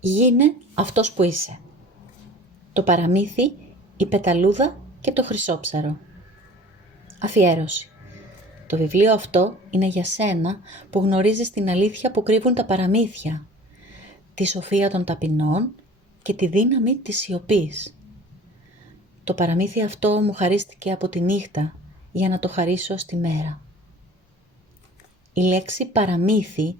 Γίνε αυτός που είσαι. Το παραμύθι, η πεταλούδα και το χρυσόψαρο. Αφιέρωση. Το βιβλίο αυτό είναι για σένα που γνωρίζεις την αλήθεια που κρύβουν τα παραμύθια, τη σοφία των ταπεινών και τη δύναμη της σιωπής. Το παραμύθι αυτό μου χαρίστηκε από τη νύχτα για να το χαρίσω στη μέρα. Η λέξη παραμύθι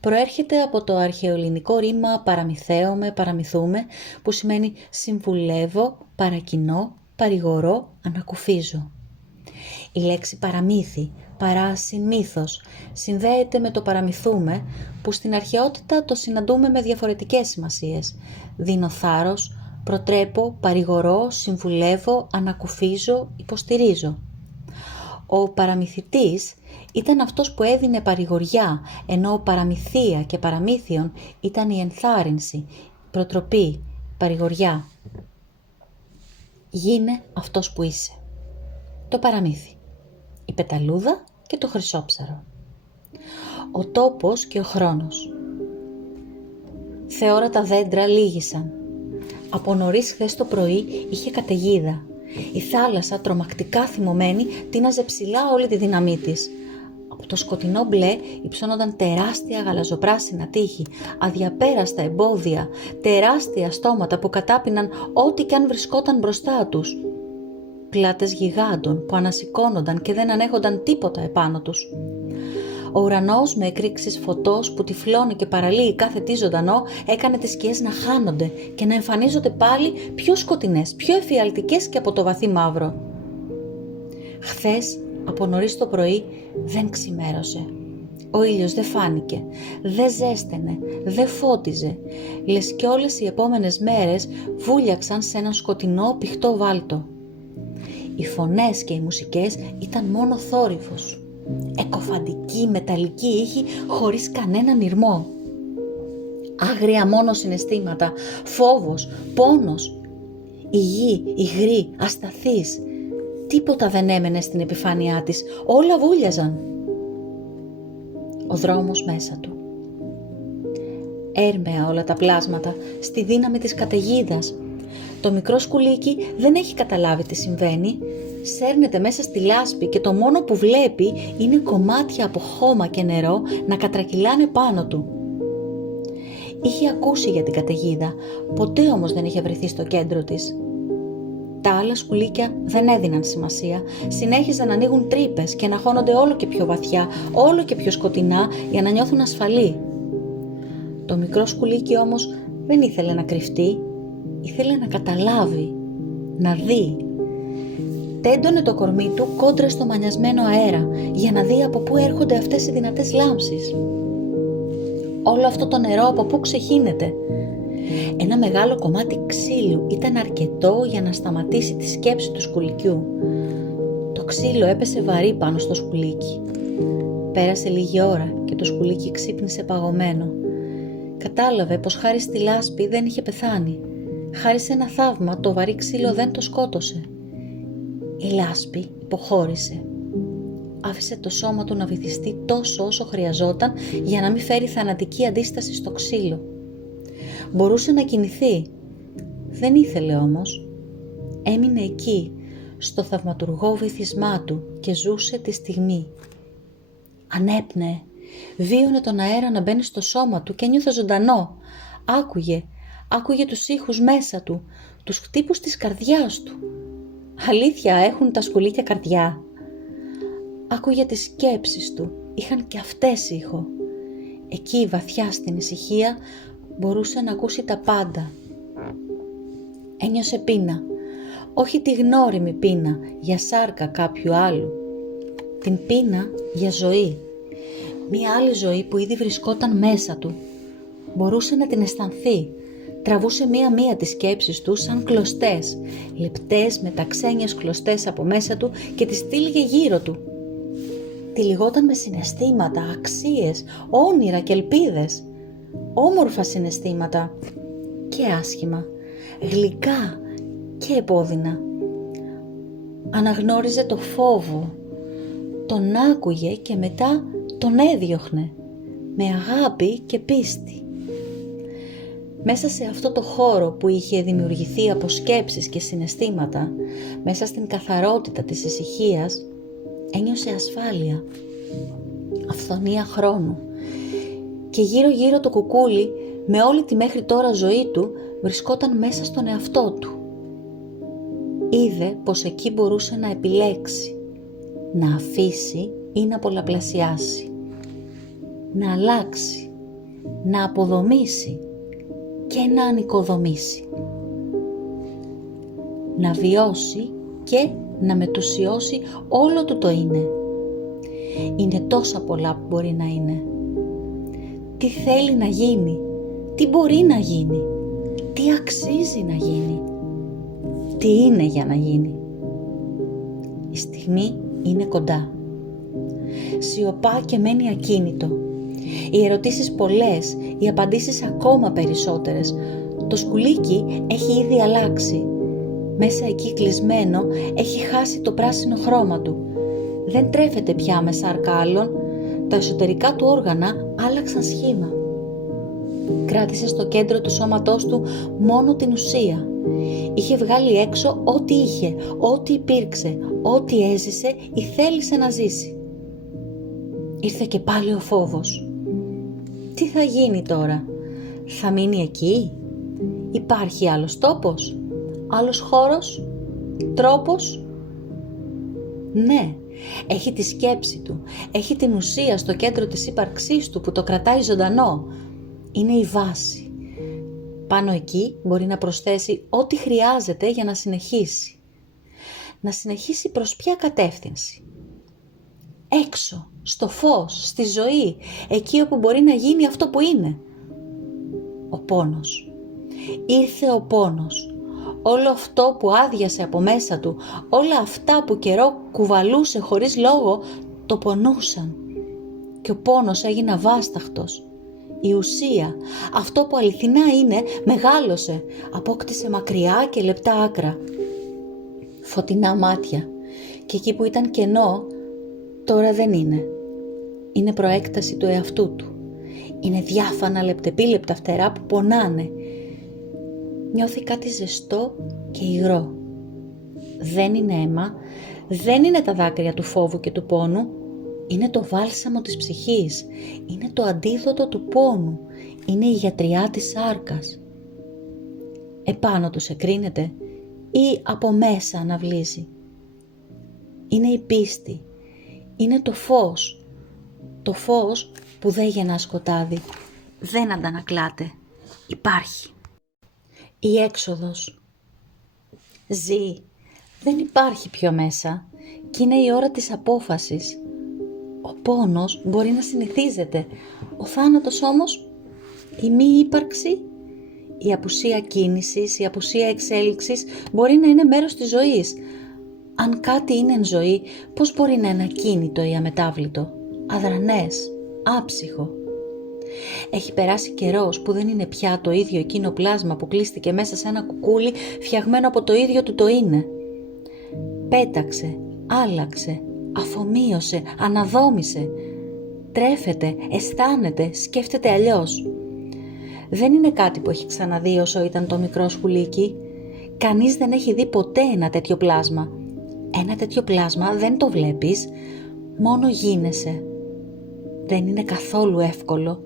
προέρχεται από το αρχαιοελληνικό ρήμα παραμυθέομαι, παραμυθούμε, που σημαίνει συμβουλεύω, παρακινώ, παρηγορώ, ανακουφίζω. Η λέξη παραμύθι, παράσιν μύθος, συνδέεται με το παραμυθούμε, που στην αρχαιότητα το συναντούμε με διαφορετικές σημασίες. Δίνω θάρρος, προτρέπω, παρηγορώ, συμβουλεύω, ανακουφίζω, υποστηρίζω. Ο παραμυθιτής ήταν αυτός που έδινε παρηγοριά, ενώ παραμυθία και παραμύθιον ήταν η ενθάρρυνση, προτροπή, παρηγοριά. Γίνε αυτός που είσαι. Το παραμύθι, η πεταλούδα και το χρυσόψαρο. Ο τόπος και ο χρόνος. Θεόρατα δέντρα λύγησαν. Από νωρίς χθες το πρωί είχε καταιγίδα. Η θάλασσα, τρομακτικά θυμωμένη, τίναζε ψηλά όλη τη δύναμή της. Από το σκοτεινό μπλε υψώνονταν τεράστια γαλαζοπράσινα τείχη, αδιαπέραστα εμπόδια, τεράστια στόματα που κατάπιναν ό,τι κι αν βρισκόταν μπροστά τους. Πλάτες γιγάντων που ανασηκώνονταν και δεν ανέχονταν τίποτα επάνω τους. Ο ουρανός με εκρήξεις φωτός που τυφλώνει και παραλύει κάθε τι ζωντανό έκανε τις σκιές να χάνονται και να εμφανίζονται πάλι πιο σκοτεινές, πιο εφιαλτικές και από το βαθύ μαύρο. Χθες, από νωρίς το πρωί, δεν ξημέρωσε. Ο ήλιος δεν φάνηκε, δεν ζέστενε, δεν φώτιζε, λες κι όλες οι επόμενες μέρες βούλιαξαν σε ένα σκοτεινό πηχτό βάλτο. Οι φωνές και οι μουσικές ήταν μόνο θόρυβος. Εκοφαντική, μεταλλική ήχη χωρίς κανέναν ηρμό. Άγρια μόνο συναισθήματα, φόβος, πόνος. Η γη, υγρή, ασταθής. Τίποτα δεν έμενε στην επιφάνειά της, όλα βούλιαζαν. Ο δρόμος μέσα του. Έρμεα όλα τα πλάσματα, στη δύναμη της καταιγίδας. Το μικρό σκουλίκι δεν έχει καταλάβει τι συμβαίνει. Σέρνεται μέσα στη λάσπη και το μόνο που βλέπει είναι κομμάτια από χώμα και νερό να κατρακυλάνε πάνω του. Είχε ακούσει για την καταιγίδα, ποτέ όμως δεν είχε βρεθεί στο κέντρο της. Τα άλλα σκουλίκια δεν έδιναν σημασία, συνέχιζαν να ανοίγουν τρύπες και να χώνονται όλο και πιο βαθιά, όλο και πιο σκοτεινά για να νιώθουν ασφαλή. Το μικρό σκουλίκι όμως δεν ήθελε να κρυφτεί, ήθελε να καταλάβει, να δει. Τέντωνε το κορμί του κόντρα στο μανιασμένο αέρα για να δει από πού έρχονται αυτές οι δυνατές λάμψεις. Όλο αυτό το νερό από πού ξεχύνεται. Ένα μεγάλο κομμάτι ξύλου ήταν αρκετό για να σταματήσει τη σκέψη του σκουλικιού. Το ξύλο έπεσε βαρύ πάνω στο σκουλίκι. Πέρασε λίγη ώρα και το σκουλίκι ξύπνησε παγωμένο. Κατάλαβε πως χάρη στη λάσπη δεν είχε πεθάνει. Χάρη σε ένα θαύμα το βαρύ ξύλο δεν το σκότωσε. Η λάσπη υποχώρησε. Άφησε το σώμα του να βυθιστεί τόσο όσο χρειαζόταν για να μην φέρει θανατική αντίσταση στο ξύλο. Μπορούσε να κινηθεί. Δεν ήθελε όμως. Έμεινε εκεί, στο θαυματουργό βυθισμά του και ζούσε τη στιγμή. Ανέπνεε. Βίωνε τον αέρα να μπαίνει στο σώμα του και ένιωθε ζωντανό. Άκουγε τους ήχους μέσα του, τους χτύπους της καρδιάς του. Αλήθεια, έχουν τα σκουλίκια καρδιά. Άκουγε τις σκέψεις του, είχαν και αυτές ήχο. Εκεί βαθιά στην ησυχία μπορούσε να ακούσει τα πάντα. Ένιωσε πείνα, όχι τη γνώριμη πείνα για σάρκα κάποιου άλλου. Την πείνα για ζωή. Μία άλλη ζωή που ήδη βρισκόταν μέσα του. Μπορούσε να την αισθανθεί. Τραβούσε μία-μία τις σκέψεις του σαν κλωστές, λεπτές μεταξένιες κλωστές από μέσα του και τις τύλιγε γύρω του. Τυλιγόταν με συναισθήματα, αξίες, όνειρα και ελπίδες. Όμορφα συναισθήματα και άσχημα, γλυκά και επώδυνα. Αναγνώριζε το φόβο, τον άκουγε και μετά τον έδιωχνε με αγάπη και πίστη. Μέσα σε αυτό το χώρο που είχε δημιουργηθεί από σκέψεις και συναισθήματα, μέσα στην καθαρότητα της ησυχίας, ένιωσε ασφάλεια, αυθονία χρόνου. Και γύρω-γύρω το κουκούλι, με όλη τη μέχρι τώρα ζωή του, βρισκόταν μέσα στον εαυτό του. Είδε πως εκεί μπορούσε να επιλέξει, να αφήσει ή να πολλαπλασιάσει, να αλλάξει, να αποδομήσει και να ανοικοδομήσει, να βιώσει και να μετουσιώσει όλο του το είναι. Είναι τόσα πολλά που μπορεί να είναι. Τι θέλει να γίνει, τι μπορεί να γίνει, τι αξίζει να γίνει, τι είναι για να γίνει. Η στιγμή είναι κοντά. Σιωπά και μένει ακίνητο. Οι ερωτήσεις πολλές, οι απαντήσεις ακόμα περισσότερες. Το σκουλίκι έχει ήδη αλλάξει. Μέσα εκεί κλεισμένο έχει χάσει το πράσινο χρώμα του. Δεν τρέφεται πια με σάρκα άλλων. Τα εσωτερικά του όργανα άλλαξαν σχήμα. Κράτησε στο κέντρο του σώματός του μόνο την ουσία. Είχε βγάλει έξω ό,τι είχε, ό,τι υπήρξε, ό,τι έζησε ή θέλησε να ζήσει. Ήρθε και πάλι ο φόβος. Τι θα γίνει τώρα, θα μείνει εκεί, υπάρχει άλλος τόπος, άλλος χώρος, τρόπος? Ναι, έχει τη σκέψη του, έχει την ουσία στο κέντρο της ύπαρξής του που το κρατάει ζωντανό. Είναι η βάση. Πάνω εκεί μπορεί να προσθέσει ό,τι χρειάζεται για να συνεχίσει. Να συνεχίσει προς ποια κατεύθυνση? Έξω, στο φως, στη ζωή, εκεί όπου μπορεί να γίνει αυτό που είναι. Ο πόνος. Ήρθε ο πόνος. Όλο αυτό που άδειασε από μέσα του, όλα αυτά που καιρό κουβαλούσε χωρίς λόγο, το πονούσαν. Και ο πόνος έγινε αβάσταχτος. Η ουσία, αυτό που αληθινά είναι, μεγάλωσε, απόκτησε μακριά και λεπτά άκρα. Φωτεινά μάτια. Και εκεί που ήταν κενό, τώρα δεν είναι. Είναι προέκταση του εαυτού του. Είναι διάφανα λεπτεπίλεπτα φτερά που πονάνε. Νιώθει κάτι ζεστό και υγρό. Δεν είναι αίμα, δεν είναι τα δάκρυα του φόβου και του πόνου. Είναι το βάλσαμο της ψυχής. Είναι το αντίδοτο του πόνου. Είναι η γιατριά της σάρκας. Επάνω του σε κρίνεται ή από μέσα αναβλύζει? Είναι η πίστη. Είναι το φως. Το φως που δεν γεννά σκοτάδι. Δεν αντανακλάται. Υπάρχει. Η έξοδος. Ζει. Δεν υπάρχει πιο μέσα. Και είναι η ώρα της απόφασης. Ο πόνος μπορεί να συνηθίζεται. Ο θάνατος όμως, η μη ύπαρξη, η απουσία κίνησης, η απουσία εξέλιξης μπορεί να είναι μέρος της ζωής. Αν κάτι είναι εν ζωή, πώς μπορεί να είναι ακίνητο ή αμετάβλητο, αδρανές, άψυχο? Έχει περάσει καιρός που δεν είναι πια το ίδιο εκείνο πλάσμα που κλείστηκε μέσα σε ένα κουκούλι φτιαγμένο από το ίδιο του το είναι. Πέταξε, άλλαξε, αφομοίωσε, αναδόμησε. Τρέφεται, αισθάνεται, σκέφτεται αλλιώς. Δεν είναι κάτι που έχει ξαναδεί όσο ήταν το μικρό σκουλίκι. Κανείς δεν έχει δει ποτέ ένα τέτοιο πλάσμα. Ένα τέτοιο πλάσμα δεν το βλέπεις, μόνο γίνεσαι. Δεν είναι καθόλου εύκολο.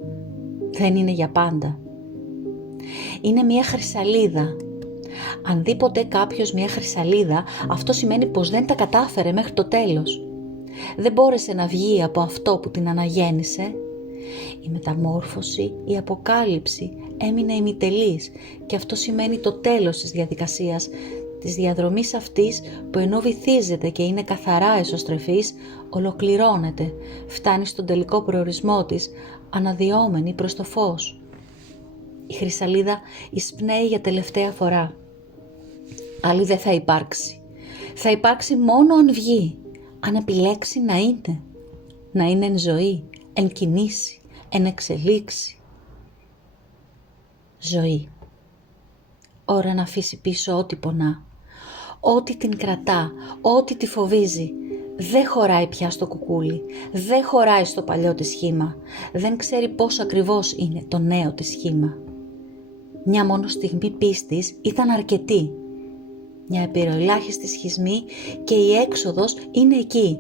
Δεν είναι για πάντα. Είναι μια χρυσαλίδα. Αν δει ποτέ κάποιος μια χρυσαλίδα, αυτό σημαίνει πως δεν τα κατάφερε μέχρι το τέλος. Δεν μπόρεσε να βγει από αυτό που την αναγέννησε. Η μεταμόρφωση, η αποκάλυψη έμεινε ημιτελής και αυτό σημαίνει το τέλος της διαδικασίας, της διαδρομής αυτής που ενώ βυθίζεται και είναι καθαρά εσωστρεφής, ολοκληρώνεται, φτάνει στον τελικό προορισμό της, αναδυόμενη προς το φως. Η χρυσαλίδα εισπνέει για τελευταία φορά. Άλλη δεν θα υπάρξει. Θα υπάρξει μόνο αν βγει, αν επιλέξει να είναι. Να είναι εν ζωή, εν κινήσει, εν εξελίξει. Ζωή. Ώρα να αφήσει πίσω ό,τι πονά, ό,τι την κρατά, ό,τι τη φοβίζει. Δεν χωράει πια στο κουκούλι, δεν χωράει στο παλιό της σχήμα, δεν ξέρει πώς ακριβώς είναι το νέο της σχήμα. Μια μόνο στιγμή πίστης ήταν αρκετή. Μια επιρροελάχιστη σχισμή και η έξοδος είναι εκεί,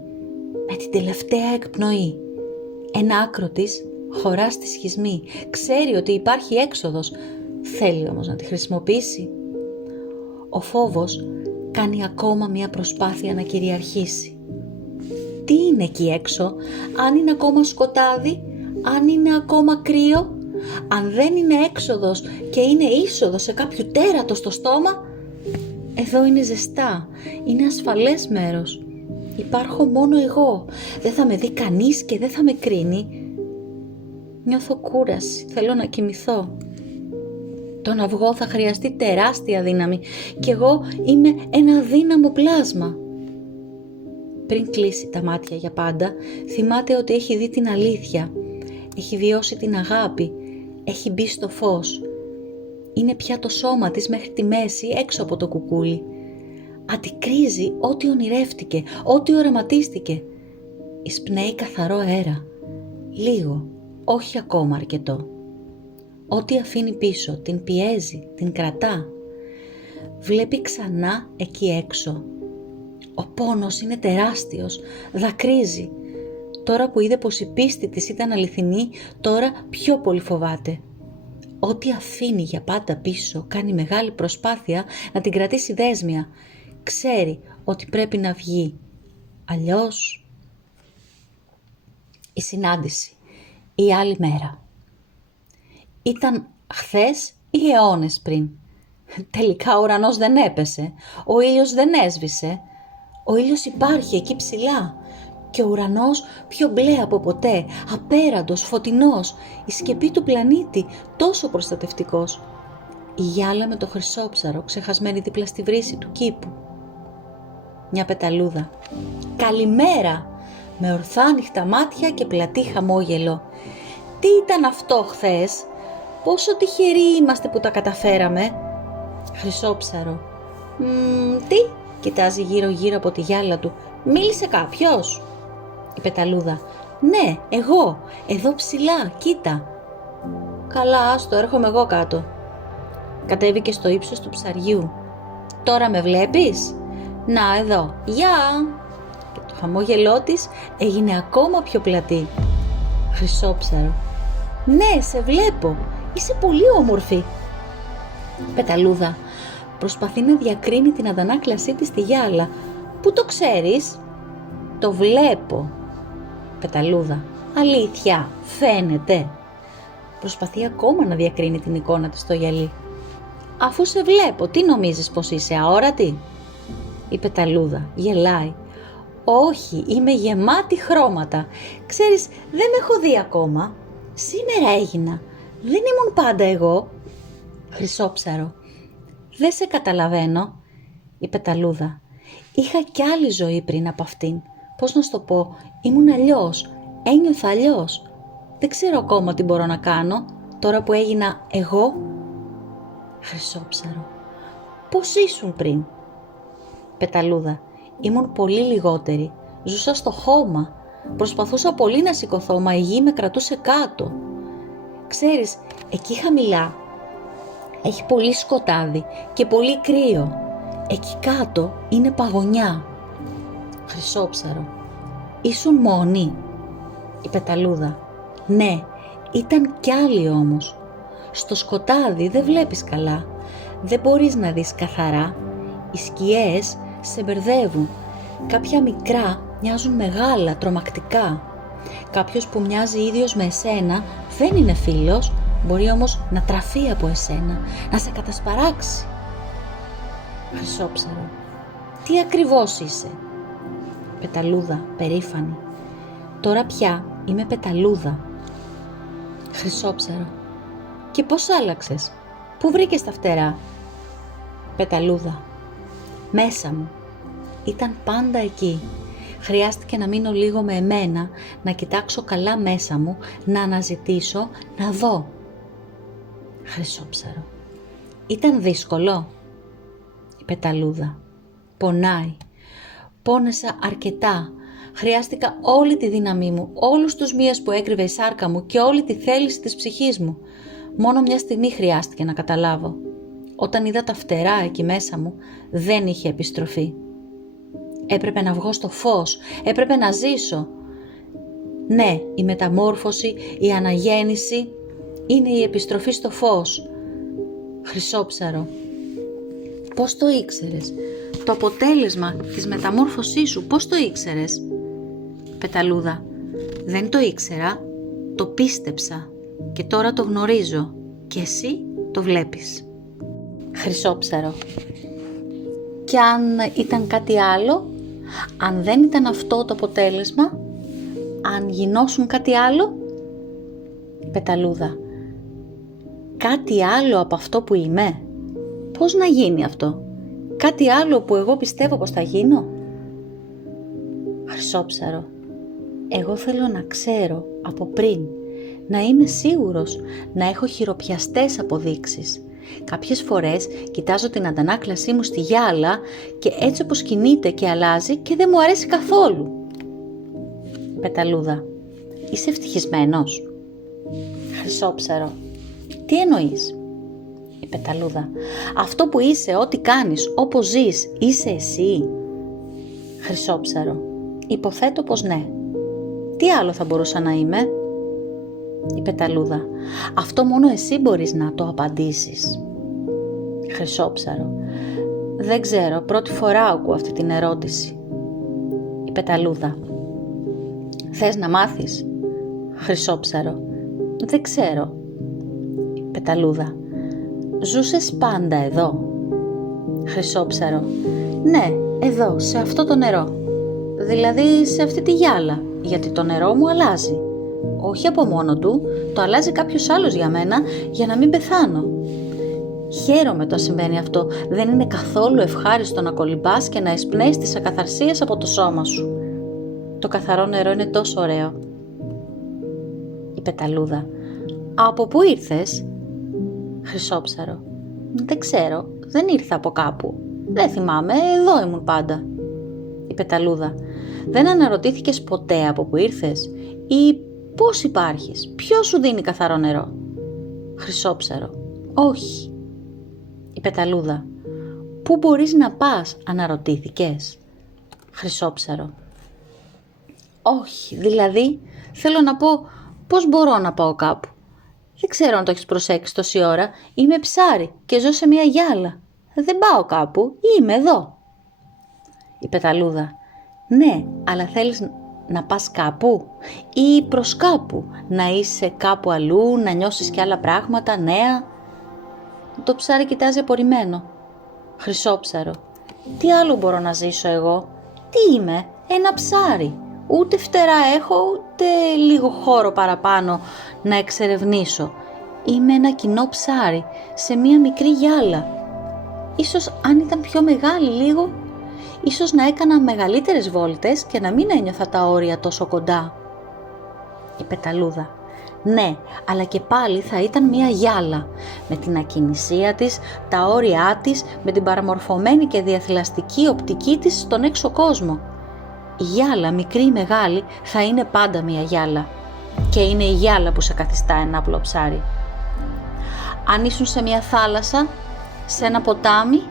με την τελευταία εκπνοή. Ένα άκρο της χωρά στη σχισμή, ξέρει ότι υπάρχει έξοδος, θέλει όμως να τη χρησιμοποιήσει. Ο φόβος κάνει ακόμα μια προσπάθεια να κυριαρχήσει. Τι είναι εκεί έξω, αν είναι ακόμα σκοτάδι, αν είναι ακόμα κρύο, αν δεν είναι έξοδος και είναι είσοδος σε κάποιο τέρατο στο στόμα? Εδώ είναι ζεστά, είναι ασφαλές μέρος. Υπάρχω μόνο εγώ, δεν θα με δει κανείς και δεν θα με κρίνει. Νιώθω κούραση, θέλω να κοιμηθώ. Το να βγω θα χρειαστεί τεράστια δύναμη και εγώ είμαι ένα αδύναμο πλάσμα. Πριν κλείσει τα μάτια για πάντα, θυμάται ότι έχει δει την αλήθεια, έχει βιώσει την αγάπη, έχει μπει στο φως. Είναι πια το σώμα της μέχρι τη μέση έξω από το κουκούλι. Αντικρίζει ό,τι ονειρεύτηκε, ό,τι οραματίστηκε. Εισπνέει καθαρό αέρα. Λίγο, όχι ακόμα αρκετό. Ό,τι αφήνει πίσω, την πιέζει, την κρατά. Βλέπει ξανά εκεί έξω. Ο πόνος είναι τεράστιος, δακρύζει. Τώρα που είδε πως η πίστη της ήταν αληθινή, τώρα πιο πολύ φοβάται. Ό,τι αφήνει για πάντα πίσω κάνει μεγάλη προσπάθεια να την κρατήσει δέσμια. Ξέρει ότι πρέπει να βγει. Αλλιώς... Η συνάντηση. Η άλλη μέρα. Ήταν χθες ή αιώνες πριν. Τελικά ο ουρανός δεν έπεσε. Ο ήλιος δεν έσβησε. Ο ήλιος υπάρχει εκεί ψηλά. Και ο ουρανός πιο μπλε από ποτέ, απέραντος, φωτεινός, η σκεπή του πλανήτη τόσο προστατευτικός. Η γυάλα με το χρυσόψαρο ξεχασμένη δίπλα στη βρύση του κήπου. Μια πεταλούδα. «Καλημέρα!» με ορθά ανοιχτά μάτια και πλατή χαμόγελο. «Τι ήταν αυτό χθες? Πόσο τυχεροί είμαστε που τα καταφέραμε!» Χρυσόψαρο. «Τι?» κοιτάζει γύρω-γύρω από τη γυάλα του. «Μίλησε κάποιος?» Η πεταλούδα. «Ναι, εγώ, εδώ ψηλά, κοίτα». «Καλά, άστο, έρχομαι εγώ κάτω». Κατέβηκε στο ύψος του ψαριού. «Τώρα με βλέπεις?» «Να, εδώ, γεια!» Και το χαμόγελό της έγινε ακόμα πιο πλατή. Χρυσόψαρο. «Ναι, σε βλέπω, είσαι πολύ όμορφη». Πεταλούδα. Προσπαθεί να διακρίνει την αντανάκλασή της στη γυάλα. «Πού το ξέρεις?» «Το βλέπω». Πεταλούδα. «Αλήθεια, φαίνεται». Προσπαθεί ακόμα να διακρίνει την εικόνα της στο γυαλί. «Αφού σε βλέπω, τι νομίζεις πως είσαι αόρατη?» Η πεταλούδα γελάει. «Όχι, είμαι γεμάτη χρώματα. Ξέρεις, δεν με έχω δει ακόμα. Σήμερα έγινα. Δεν ήμουν πάντα εγώ». Χρυσόψαρο. «Δεν σε καταλαβαίνω». Η πεταλούδα. «Είχα κι άλλη ζωή πριν από αυτήν. Πώς να σου το πω, ήμουν αλλιώς, ένιωθα αλλιώς. Δεν ξέρω ακόμα τι μπορώ να κάνω, τώρα που έγινα εγώ». Χρυσόψαρο. «Πώς ήσουν πριν?» Πεταλούδα. «Ήμουν πολύ λιγότερη, ζούσα στο χώμα, προσπαθούσα πολύ να σηκωθώ, μα η γη με κρατούσε κάτω. Ξέρεις, εκεί χαμηλά έχει πολύ σκοτάδι και πολύ κρύο. Εκεί κάτω είναι παγωνιά». Χρυσόψαρο. «Ήσουν μόνη?» Η πεταλούδα. «Ναι, ήταν κι άλλοι όμως. Στο σκοτάδι δεν βλέπεις καλά, δεν μπορείς να δεις καθαρά, οι σκιές σε μπερδεύουν, κάποια μικρά μοιάζουν μεγάλα, τρομακτικά. Κάποιος που μοιάζει ίδιος με εσένα δεν είναι φίλος, μπορεί όμως να τραφεί από εσένα, να σε κατασπαράξει». Χρυσόψαρο. «Τι ακριβώς είσαι?» Πεταλούδα, περήφανη. «Τώρα πια είμαι πεταλούδα». Χρυσόψαρο. «Και πώς άλλαξες? Πού βρήκες τα φτερά?» Πεταλούδα. «Μέσα μου. Ήταν πάντα εκεί. Χρειάστηκε να μείνω λίγο με εμένα, να κοιτάξω καλά μέσα μου, να αναζητήσω, να δω». Χρυσόψαρο. «Ήταν δύσκολο?» Η πεταλούδα. «Πονάει. Πόνεσα αρκετά. Χρειάστηκα όλη τη δύναμή μου, όλους τους μύες που έκρυβε η σάρκα μου και όλη τη θέληση της ψυχής μου. Μόνο μια στιγμή χρειάστηκε να καταλάβω. Όταν είδα τα φτερά εκεί μέσα μου, δεν είχε επιστροφή. Έπρεπε να βγω στο φως, έπρεπε να ζήσω. Ναι, η μεταμόρφωση, η αναγέννηση είναι η επιστροφή στο φως. Χρυσόψαρο, πώς το ήξερες? Το αποτέλεσμα της μεταμόρφωσής σου, πώς το ήξερες? Πεταλούδα, δεν το ήξερα, το πίστεψα και τώρα το γνωρίζω και εσύ το βλέπεις. Χρυσόψαρο, κι αν ήταν κάτι άλλο, αν δεν ήταν αυτό το αποτέλεσμα, αν γινώσουν κάτι άλλο? Πεταλούδα, κάτι άλλο από αυτό που είμαι? Πώς να γίνει αυτό? Κάτι άλλο που εγώ πιστεύω πως θα γίνω? Χρυσόψαρο, εγώ θέλω να ξέρω από πριν, να είμαι σίγουρος, να έχω χειροπιαστές αποδείξεις. Κάποιες φορές κοιτάζω την αντανάκλασή μου στη γυάλα και έτσι όπως κινείται και αλλάζει και δεν μου αρέσει καθόλου. Πεταλούδα, είσαι ευτυχισμένος? Χρυσόψαρο, τι εννοείς? Η Πεταλούδα, αυτό που είσαι, ό,τι κάνεις, όπως ζεις, είσαι εσύ? Χρυσόψαρο, υποθέτω πως ναι. Τι άλλο θα μπορούσα να είμαι? Η Πεταλούδα, αυτό μόνο εσύ μπορείς να το απαντήσεις. Χρυσόψαρο, δεν ξέρω, πρώτη φορά ακούω αυτή την ερώτηση. Η Πεταλούδα, θες να μάθεις? Χρυσόψαρο, δεν ξέρω. Η Πεταλούδα, ζούσες πάντα εδώ? Χρυσόψαρο, ναι, εδώ, σε αυτό το νερό. Δηλαδή σε αυτή τη γυάλα, γιατί το νερό μου αλλάζει. Όχι από μόνο του, το αλλάζει κάποιος άλλος για μένα, για να μην πεθάνω. Χαίρομαι όταν συμβαίνει αυτό, δεν είναι καθόλου ευχάριστο να κολυμπάς και να εισπνέεις τις ακαθαρσίες από το σώμα σου. Το καθαρό νερό είναι τόσο ωραίο. Η Πεταλούδα, από πού ήρθες? Χρυσόψαρο, δεν ξέρω, δεν ήρθα από κάπου. Δεν θυμάμαι, εδώ ήμουν πάντα. Η Πεταλούδα, δεν αναρωτήθηκες ποτέ από πού ήρθες ή πώς υπάρχεις, ποιος σου δίνει καθαρό νερό? Χρυσόψαρο, όχι. Η Πεταλούδα, πού μπορείς να πας, αναρωτήθηκες? Χρυσόψαρο, όχι, δηλαδή θέλω να πω πώς μπορώ να πάω κάπου. Δεν ξέρω αν το έχεις προσέξει τόση ώρα, είμαι ψάρι και ζω σε μια γυάλα. Δεν πάω κάπου, είμαι εδώ. Η Πεταλούδα, ναι, αλλά θέλεις να πας κάπου ή προς κάπου, να είσαι κάπου αλλού, να νιώσεις και άλλα πράγματα, νέα? Το ψάρι κοιτάζει απορριμμένο. Χρυσόψαρο, τι άλλο μπορώ να ζήσω εγώ? Τι είμαι? Ένα ψάρι. Ούτε φτερά έχω, ούτε λίγο χώρο παραπάνω να εξερευνήσω. Είμαι ένα κοινό ψάρι σε μία μικρή γυάλα. Ίσως αν ήταν πιο μεγάλη λίγο, ίσως να έκανα μεγαλύτερες βόλτες και να μην ένιωθα τα όρια τόσο κοντά. Η Πεταλούδα, ναι, αλλά και πάλι θα ήταν μία γυάλα, με την ακινησία της, τα όρια της, με την παραμορφωμένη και διαθυλαστική οπτική της στον έξω κόσμο. Η γυάλα, μικρή ή μεγάλη, θα είναι πάντα μία γυάλα. Και είναι η γυάλα που σε καθιστά ένα απλό ψάρι. Αν ήσουν σε μία θάλασσα, σε ένα ποτάμι?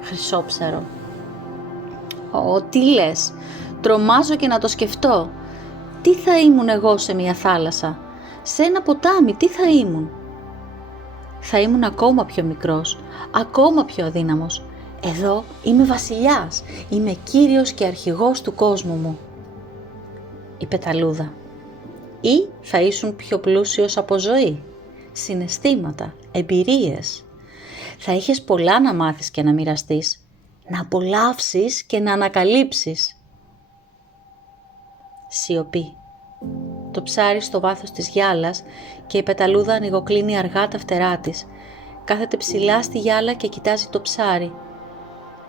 Χρυσόψαρο, τι λες, τρομάζω και να το σκεφτώ. Τι θα ήμουν εγώ σε μία θάλασσα? Σε ένα ποτάμι τι θα ήμουν? Θα ήμουν ακόμα πιο μικρός, ακόμα πιο αδύναμος. Εδώ είμαι βασιλιάς, είμαι κύριος και αρχηγός του κόσμου μου. Η Πεταλούδα, ή θα ήσουν πιο πλούσιος από ζωή, συναισθήματα, εμπειρίες. Θα είχες πολλά να μάθεις και να μοιραστείς, να απολαύσεις και να ανακαλύψεις. Σιωπή. Το ψάρι στο βάθος της γυάλας και η Πεταλούδα ανοιγοκλίνει αργά τα φτερά της. Κάθεται ψηλά στη γυάλα και κοιτάζει το ψάρι.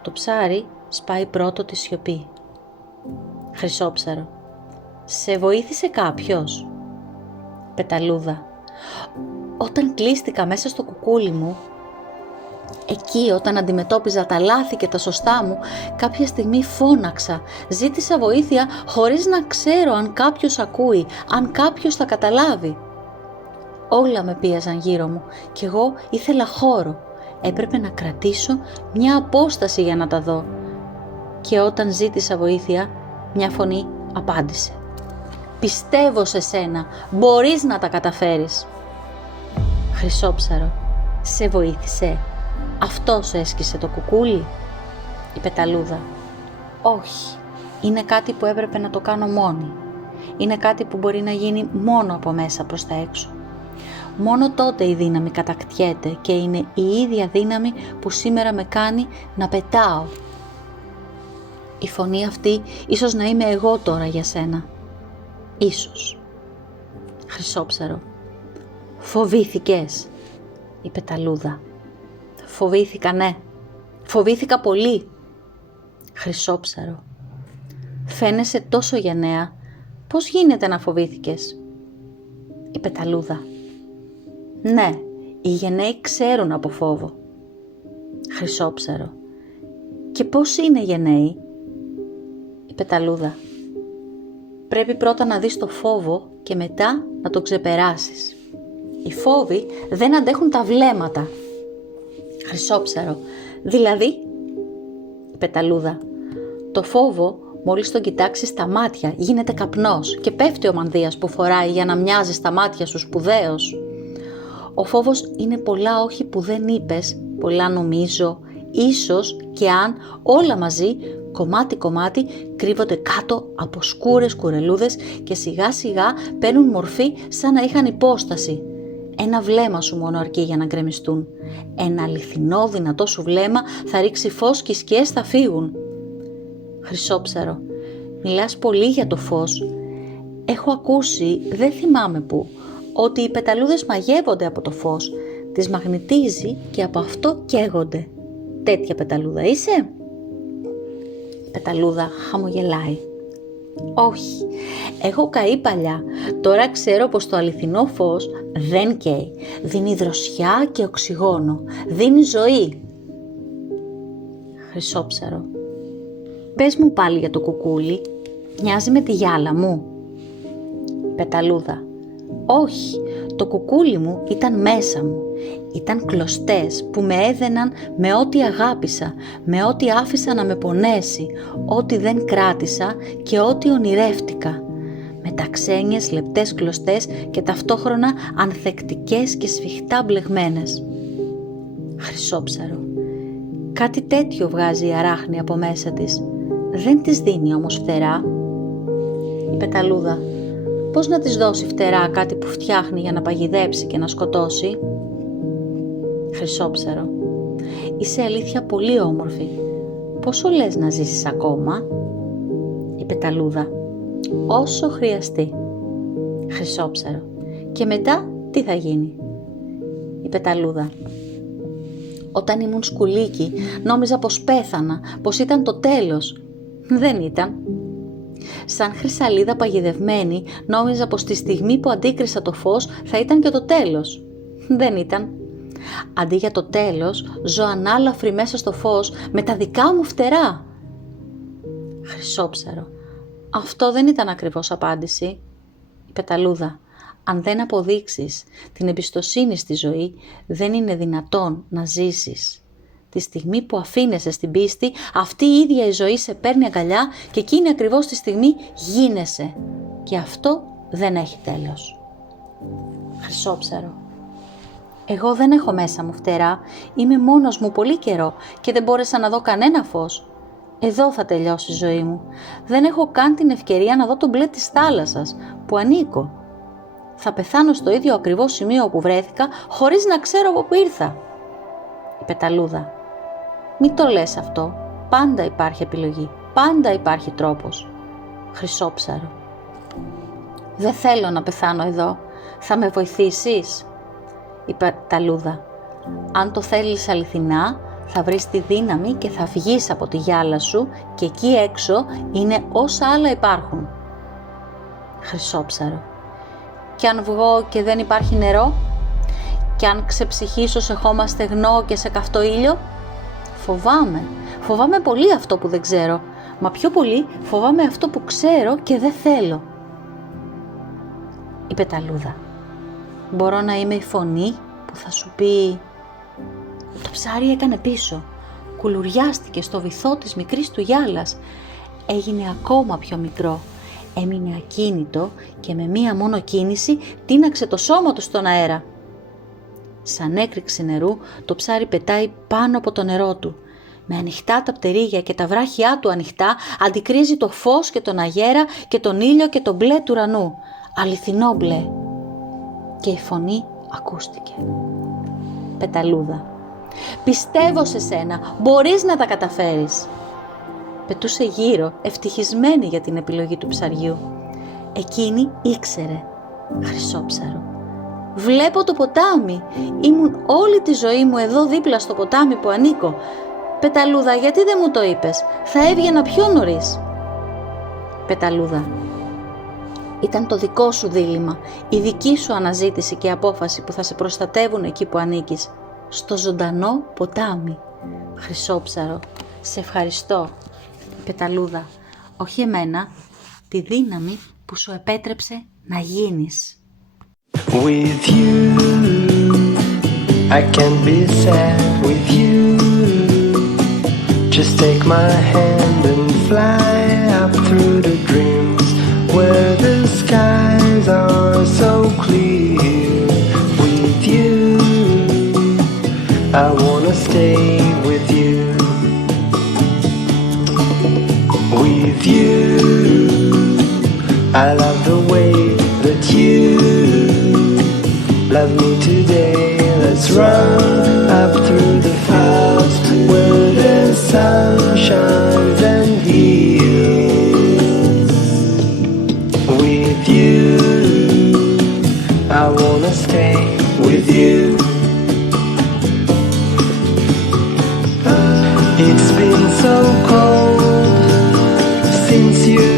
Το ψάρι σπάει πρώτο τη σιωπή. Χρυσόψαρο, σε βοήθησε κάποιος? Πεταλούδα, όταν κλείστηκα μέσα στο κουκούλι μου, εκεί όταν αντιμετώπιζα τα λάθη και τα σωστά μου, κάποια στιγμή φώναξα, ζήτησα βοήθεια χωρίς να ξέρω αν κάποιος ακούει, αν κάποιος θα καταλάβει. Όλα με πίεζαν γύρω μου και εγώ ήθελα χώρο. Έπρεπε να κρατήσω μια απόσταση για να τα δω. Και όταν ζήτησα βοήθεια, μια φωνή απάντησε. «Πιστεύω σε σένα, μπορείς να τα καταφέρεις». Χρυσόψαρο, σε βοήθησε? Αυτός έσκησε το κουκούλι? Η πεταλούδα. Όχι, είναι κάτι που έπρεπε να το κάνω μόνη. Είναι κάτι που μπορεί να γίνει μόνο από μέσα προς τα έξω. Μόνο τότε η δύναμη κατακτιέται και είναι η ίδια δύναμη που σήμερα με κάνει να πετάω. Η φωνή αυτή ίσως να είμαι εγώ τώρα για σένα. Ίσως. Χρυσόψαρο. Φοβήθηκες? Η πεταλούδα. Φοβήθηκα, ναι. Φοβήθηκα πολύ. Χρυσόψαρο. Φαίνεσαι τόσο γενναία. Πώς γίνεται να φοβήθηκες? Η πεταλούδα. Ναι, οι γενναίοι ξέρουν από φόβο. Χρυσόψαρο. Και πώς είναι γενναίοι? Η πεταλούδα. Πρέπει πρώτα να δεις το φόβο και μετά να το ξεπεράσεις. Οι φόβοι δεν αντέχουν τα βλέμματα. Χρυσόψαρο. Δηλαδή? Η πεταλούδα. Το φόβο, μόλις τον κοιτάξεις στα μάτια, γίνεται καπνός και πέφτει ο μανδύας που φοράει για να μοιάζει στα μάτια σου σπουδαίος. Ο φόβος είναι πολλά όχι που δεν είπες, πολλά νομίζω, ίσως και αν όλα μαζί, κομμάτι-κομμάτι, κρύβονται κάτω από σκούρες κουρελούδες και σιγά σιγά παίρνουν μορφή σαν να είχαν υπόσταση. Ένα βλέμμα σου μόνο αρκεί για να γκρεμιστούν. Ένα αληθινό δυνατό σου βλέμμα θα ρίξει φως και οι σκιές θα φύγουν. Χρυσόψαρο. Μιλάς πολύ για το φως. Έχω ακούσει, δεν θυμάμαι πού, ότι οι πεταλούδες μαγεύονται από το φως. Τις μαγνητίζει και από αυτό καίγονται. Τέτοια πεταλούδα είσαι? Η πεταλούδα χαμογελάει. Όχι, έχω καεί παλιά. Τώρα ξέρω πως το αληθινό φως δεν καίει. Δίνει δροσιά και οξυγόνο. Δίνει ζωή. Χρυσόψαρο. Πες μου πάλι για το κουκούλι. Μοιάζει με τη γυάλα μου? Η πεταλούδα. Όχι, το κουκούλι μου ήταν μέσα μου. Ήταν κλωστές που με έδαιναν με ό,τι αγάπησα, με ό,τι άφησα να με πονέσει, ό,τι δεν κράτησα και ό,τι ονειρεύτηκα. Με ταξένιες λεπτές κλωστές και ταυτόχρονα ανθεκτικές και σφιχτά μπλεγμένες. Χρυσόψαρο. Κάτι τέτοιο βγάζει η αράχνη από μέσα της. Δεν της δίνει όμως φτερά. Η πεταλούδα. Πώς να της δώσει φτερά κάτι που φτιάχνει για να παγιδέψει και να σκοτώσει? Χρυσόψαρο. Είσαι αλήθεια πολύ όμορφη. Πόσο λες να ζήσεις ακόμα? Η πεταλούδα. Όσο χρειαστεί. Χρυσόψαρο. Και μετά τι θα γίνει? Η πεταλούδα. Όταν ήμουν σκουλίκι νόμιζα πως πέθανα, πως ήταν το τέλος. Δεν ήταν. Σαν χρυσαλίδα παγιδευμένη νόμιζα πως τη στιγμή που αντίκρισα το φως θα ήταν και το τέλος. Δεν ήταν. Αντί για το τέλος ζω ανάλαφρη μέσα στο φως με τα δικά μου φτερά. Χρυσόψαρο. Αυτό δεν ήταν ακριβώς απάντηση. Η πεταλούδα. Αν δεν αποδείξεις την εμπιστοσύνη στη ζωή, δεν είναι δυνατόν να ζήσεις. Τη στιγμή που αφήνεσαι στην πίστη, αυτή η ίδια η ζωή σε παίρνει αγκαλιά και εκείνη ακριβώς τη στιγμή γίνεσαι. Και αυτό δεν έχει τέλος. Χρυσόψαρο. Εγώ δεν έχω μέσα μου φτερά, είμαι μόνος μου πολύ καιρό και δεν μπόρεσα να δω κανένα φως. Εδώ θα τελειώσει η ζωή μου. Δεν έχω καν την ευκαιρία να δω το μπλε της θάλασσας, που ανήκω. Θα πεθάνω στο ίδιο ακριβώς σημείο όπου βρέθηκα, χωρίς να ξέρω από πού ήρθα. Η πεταλούδα. Μη το λες αυτό. Πάντα υπάρχει επιλογή. Πάντα υπάρχει τρόπος. Χρυσόψαρο. Δεν θέλω να πεθάνω εδώ. Θα με βοηθήσεις? Η πεταλούδα. Αν το θέλεις αληθινά, θα βρεις τη δύναμη και θα βγεις από τη γυάλα σου και εκεί έξω είναι όσα άλλα υπάρχουν. Χρυσόψαρο. Κι αν βγω και δεν υπάρχει νερό? Κι αν ξεψυχήσω σε χώμα στεγνό και σε καυτό ήλιο? Φοβάμαι πολύ αυτό που δεν ξέρω, μα πιο πολύ φοβάμαι αυτό που ξέρω και δεν θέλω. Η πεταλούδα. Μπορώ να είμαι η φωνή που θα σου πει... Το ψάρι έκανε πίσω, κουλουριάστηκε στο βυθό της μικρής του γυάλας, έγινε ακόμα πιο μικρό, έμεινε ακίνητο και με μία μόνο κίνηση τίναξε το σώμα του στον αέρα. Σαν έκρηξη νερού το ψάρι πετάει πάνω από το νερό του. Με ανοιχτά τα πτερίγια και τα βράχια του ανοιχτά αντικρίζει το φως και τον αγέρα και τον ήλιο και τον μπλε του ουρανού. Αληθινό μπλε. Και η φωνή ακούστηκε. Πεταλούδα, πιστεύω σε σένα, μπορείς να τα καταφέρεις. Πετούσε γύρω, ευτυχισμένη για την επιλογή του ψαριού. Εκείνη ήξερε. Χρυσόψαρο. Βλέπω το ποτάμι. Ήμουν όλη τη ζωή μου εδώ δίπλα στο ποτάμι που ανήκω. Πεταλούδα, γιατί δεν μου το είπες? Θα έβγαινα πιο νωρίς. Πεταλούδα, ήταν το δικό σου δίλημμα, η δική σου αναζήτηση και απόφαση που θα σε προστατεύουν εκεί που ανήκεις. Στο ζωντανό ποτάμι. Χρυσόψαρο, σε ευχαριστώ. Πεταλούδα, όχι εμένα, τη δύναμη που σου επέτρεψε να γίνεις. With you, I can't be sad with you. Just take my hand and fly up through the dreams where the skies are so clear. With you, I wanna stay with you. With you, I love the way that you love me today. Let's run up through the fields where the sun shines and heals. With you, I wanna stay with you. It's been so cold since you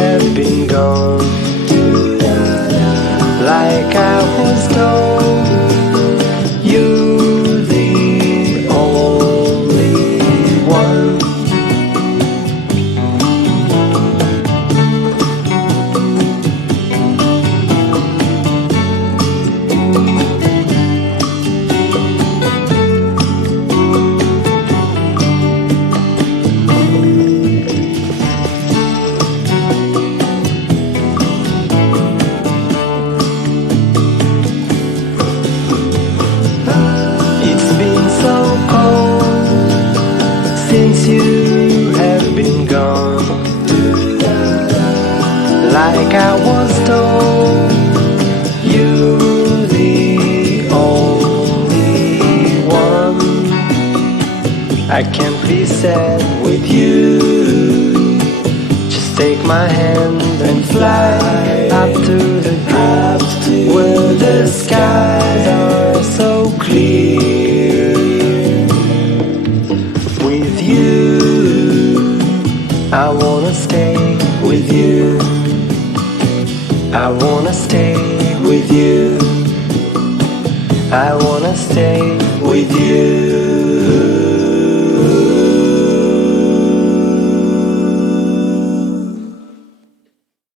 have been gone. Like I was told, you're the only one. Like I was told, you're the only one. I can't be sad with you. Just take my hand and fly up to the dreams where the skies are so clear. With you, I wanna stay with you. I wanna stay with you. I wanna stay with you.